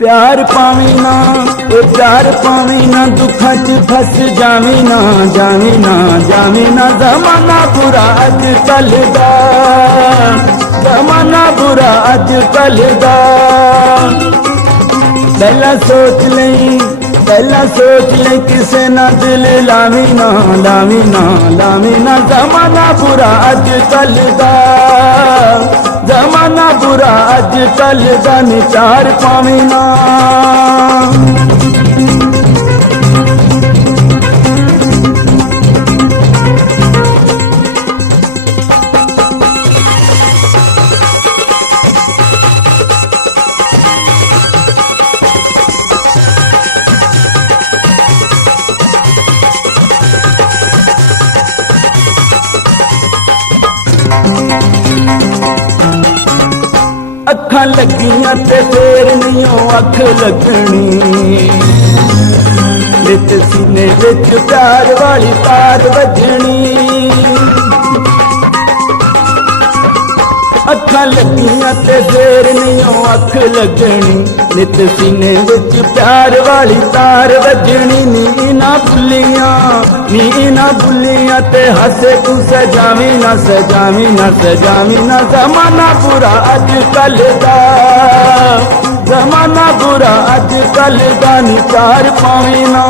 प्यार पावी ना ओ प्यार पावी ना, दुखा च फस जावी ना, जावी ना, जावी ना। जमाना बुरा अज कल दा, जमाना बुरा अज कल दा। पहला सोच लई, पहला सोच ले, किसे ना दिल लावी ना, लावी ना, लावी ना। जमाना बुरा अज कल दा, जमाना बुरा अज कल दा। निचार पावी ना, अखां लगियां ते फेर नहीं अख लगनी। नित सीने विच प्यार वाली तार वजनी। अखां लगियां ते फेर नहीं अख लगनी। नित सीने विच प्यार वाली तार वजनी। नी ना भुलियां, नी ना भुलियां ते हसे तू सजावी ना, सजावी ना, सजावी ना। जमाना बुरा अज कल दा, जमाना बुरा अज कल दा। निचार पावी ना,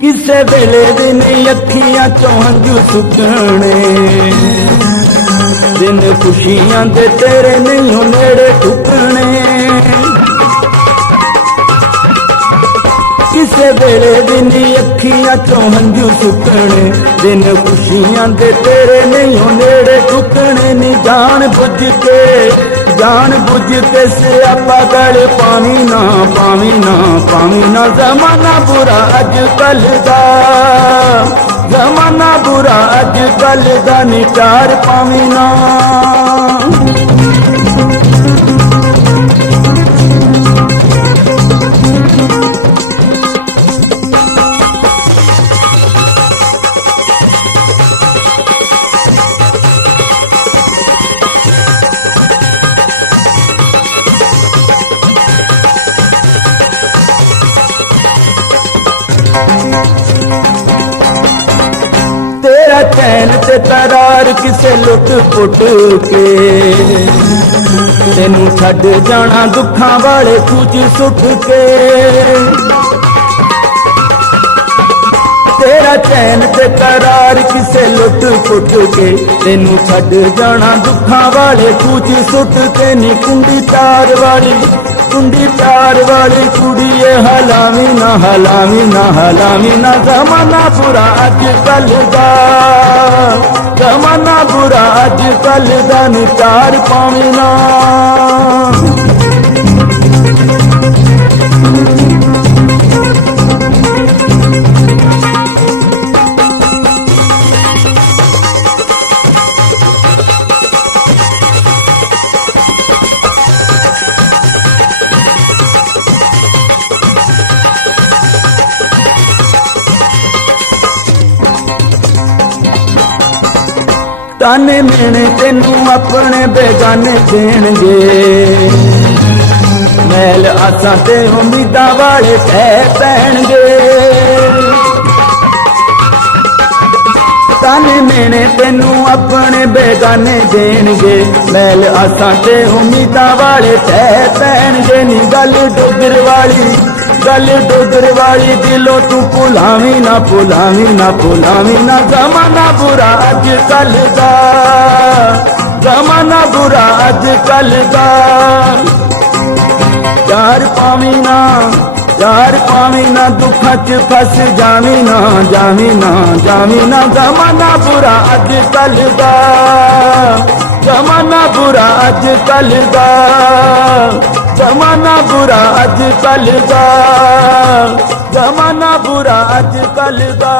किसे वेले दिन अखियां चों हंझू सुकने। दिन खुशियां दे तेरे नहीं नेड़े टुकने। किसे वेले दिन अखियां चों हंझू सुकने। दिन खुशियां दे तेरे नहीं नेड़े टुकने। नी जान बुझ के, जान बुझ के सियापा गल पावी ना, पावी ना, पावी ना। जमाना बुरा अज कल दा, जमाना बुरा अज कल दा। निचार पावी ना, तेरा चैन ते करार किसे लुट पुट के। तेनू छड्ड जाना दुखां वाले खूच सुट के। तेरा चैन ते करार किसे लुट पुट के। तेनू छड्ड जाना दुखां वाले खूच सुट के। नी कुंडी तार वाली, कुंडी प्यार वाली कुड़िए हलावी ना, हलावी ना, हलावी ना। जमाना बुरा अज कल दा, जमाना बुरा अज कल दा। निचार पावी ना, ताने मेने तेनू अपने बेगाने देणगे। मैल आसां ते उम्मीदां वाले कह पैणगे। ताने मेने तेनू अपने बेगाने देणगे। मैल आसां ते उम्मीदां वाले कह पैणगे। नी गल डोगर वाली, गल डोगर वाली दिलों तू भुलावी ना, भुलावी ना, भुलावी ना। जमाना बुरा अज कल दा, जमाना बुरा अज कल दा। यार पावी ना, यार पावी ना। दुखा च फस जावी ना, जावी ना, जावी ना। जमाना बुरा अज कल दा, जमाना बुरा अज कल दा, जमाना बुरा अज कल दा, जमाना बुरा अज कल दा।